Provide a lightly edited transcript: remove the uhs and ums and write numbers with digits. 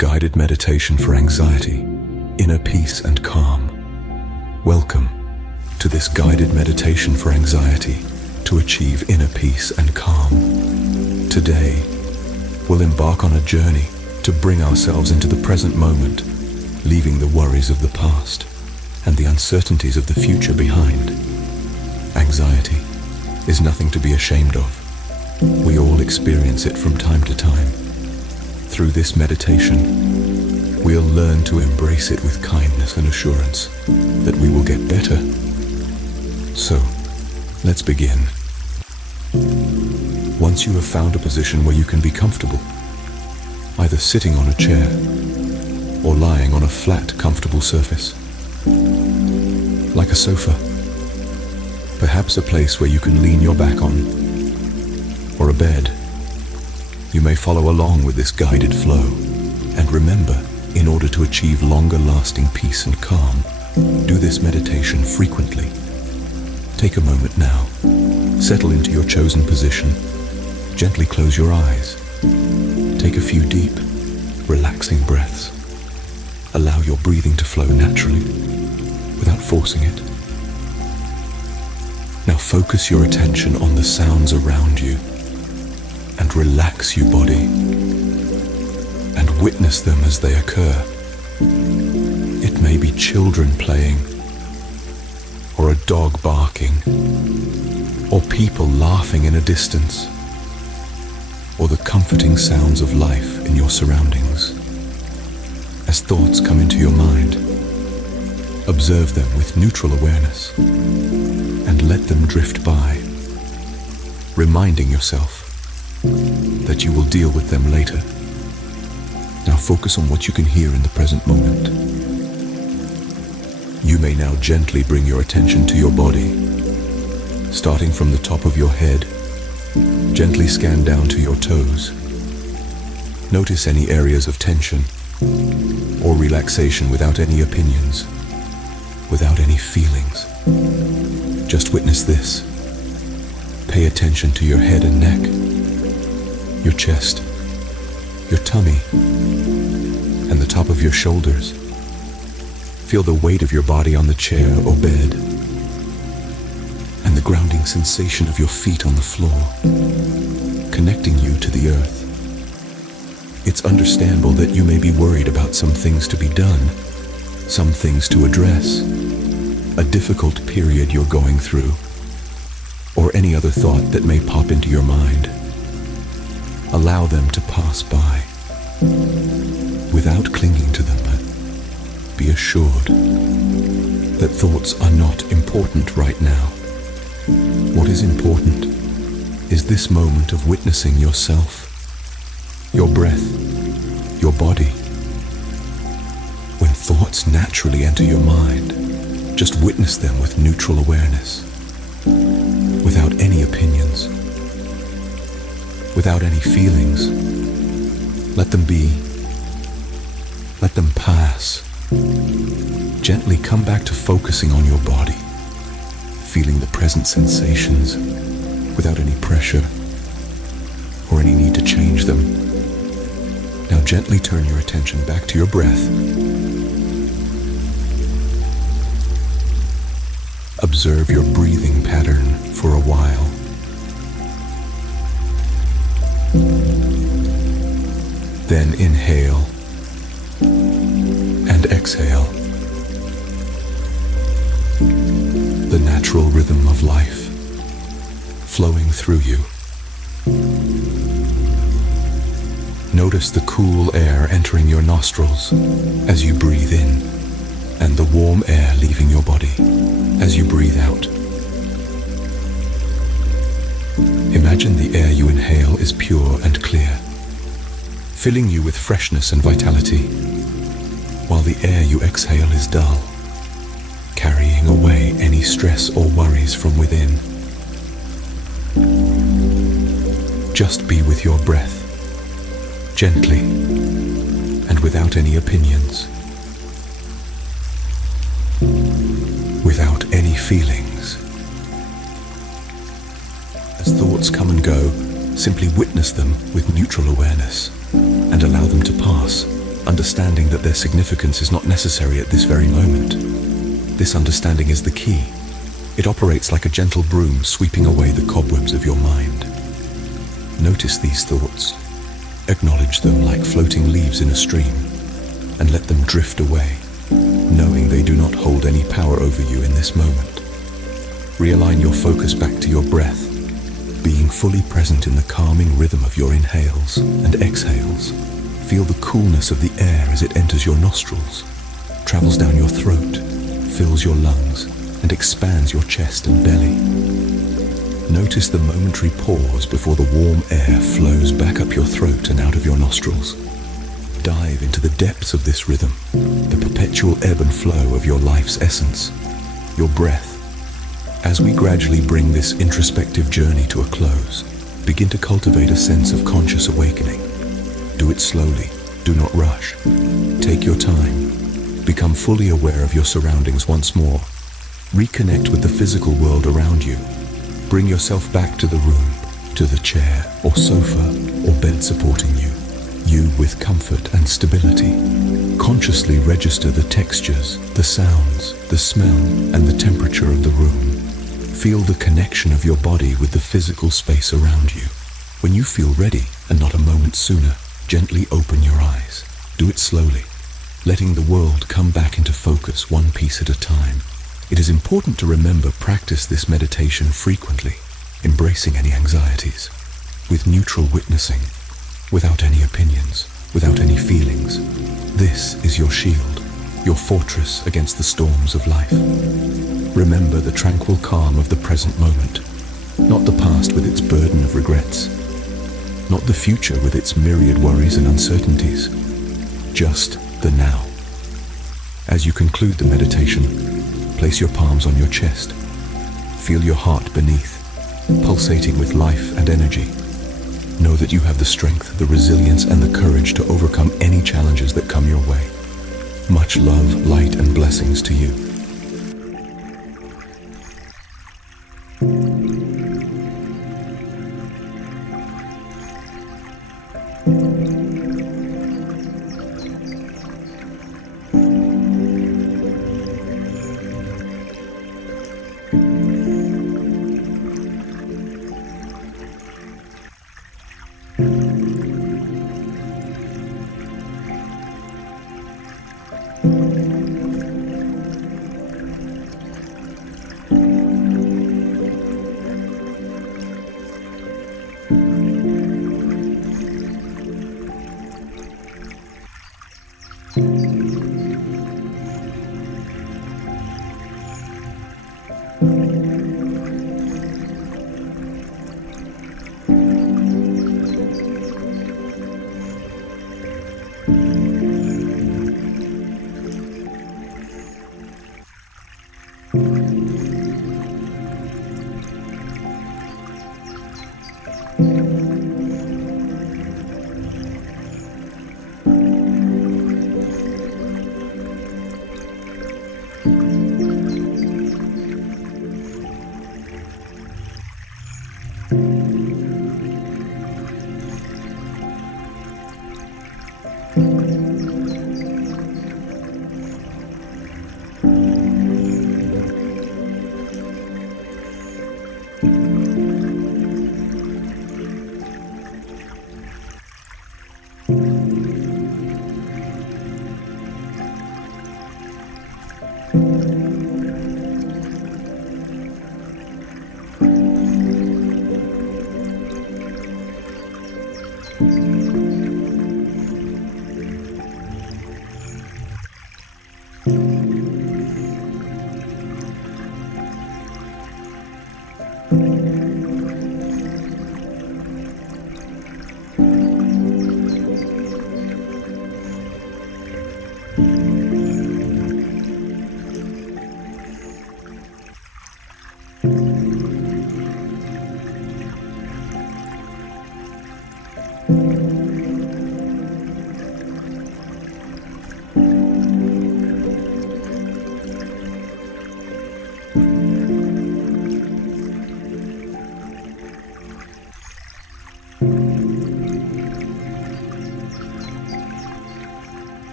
guided meditation for anxiety, inner peace and calm. Welcome to this guided meditation for anxiety to achieve inner peace and calm. Today, we'll embark on a journey to bring ourselves into the present moment, leaving the worries of the past and the uncertainties of the future behind. Anxiety is nothing to be ashamed of. We all experience it from time to time. Through this meditation, we'll learn to embrace it with kindness and assurance that we will get better. So, let's begin. Once you have found a position where you can be comfortable, either sitting on a chair or lying on a flat, comfortable surface, like a sofa, perhaps a place where you can lean your back on, or a bed, you may follow along with this guided flow. And remember, in order to achieve longer lasting peace and calm, do this meditation frequently. Take a moment now, settle into your chosen position, gently close your eyes, take a few deep, relaxing breaths. Allow your breathing to flow naturally, without forcing it. Now focus your attention on the sounds around you and relax your body and witness them as they occur. It may be children playing, or a dog barking, or people laughing in a distance, or the comforting sounds of life in your surroundings. As thoughts come into your mind, observe them with neutral awareness and let them drift by, reminding yourself that you will deal with them later. Now focus on what you can hear in the present moment. You may now gently bring your attention to your body, starting from the top of your head. Gently scan down to your toes. Notice any areas of tension or relaxation without any opinions, without any feelings. Just witness this. Pay attention to your head and neck, your chest, your tummy, and the top of your shoulders. Feel the weight of your body on the chair or bed, and the grounding sensation of your feet on the floor, connecting you to the earth. It's understandable that you may be worried about some things to be done, some things to address, a difficult period you're going through, or any other thought that may pop into your mind. Allow them to pass by, without clinging to them. Be assured that thoughts are not important right now. What is important is this moment of witnessing yourself, your breath, your body. When thoughts naturally enter your mind, just witness them with neutral awareness, without any opinions, without any feelings. Let them be. Let them pass. Gently come back to focusing on your body, feeling the present sensations without any pressure or any need to change them. Now gently turn your attention back to your breath. Observe your breathing pattern for a while. Then inhale and exhale. The natural rhythm of life flowing through you. Notice the cool air entering your nostrils as you breathe in, and the warm air leaving your body as you breathe out. Imagine the air you inhale is pure and clear, filling you with freshness and vitality, while the air you exhale is dull, carrying away any stress or worries from within. Just be with your breath, gently and without any opinions, without any feelings. As thoughts come and go, simply witness them with neutral awareness and allow them to pass. understanding that their significance is not necessary at this very moment. This understanding is the key. It operates like a gentle broom sweeping away the cobwebs of your mind. Notice these thoughts. Acknowledge them like floating leaves in a stream, and let them drift away, knowing they do not hold any power over you in this moment. Realign your focus back to your breath, being fully present in the calming rhythm of your inhales and exhales. Feel the coolness of the air as it enters your nostrils, travels down your throat, fills your lungs, and expands your chest and belly. Notice the momentary pause before the warm air flows back up your throat and out of your nostrils. Dive into the depths of this rhythm, the perpetual ebb and flow of your life's essence, your breath. As we gradually bring this introspective journey to a close, begin to cultivate a sense of conscious awakening. Do it slowly, do not rush. Take your time. Become fully aware of your surroundings once more. Reconnect with the physical world around you. Bring yourself back to the room, to the chair or sofa or bed supporting you. You with comfort and stability. Consciously register the textures, the sounds, the smell, and the temperature of the room. Feel the connection of your body with the physical space around you. When you feel ready, and not a moment sooner, gently open your eyes. Do it slowly, letting the world come back into focus one piece at a time. It is important to remember practice this meditation frequently, embracing any anxieties, with neutral witnessing, without any opinions, without any feelings. This is your shield, your fortress against the storms of life. Remember the tranquil calm of the present moment, not the past with its burden of regrets, not the future with its myriad worries and uncertainties, just the now. As you conclude the meditation, place your palms on your chest. Feel your heart beneath, pulsating with life and energy. Know that you have the strength, the resilience, and the courage to overcome any challenges that come your way. Much love, light, and blessings to you.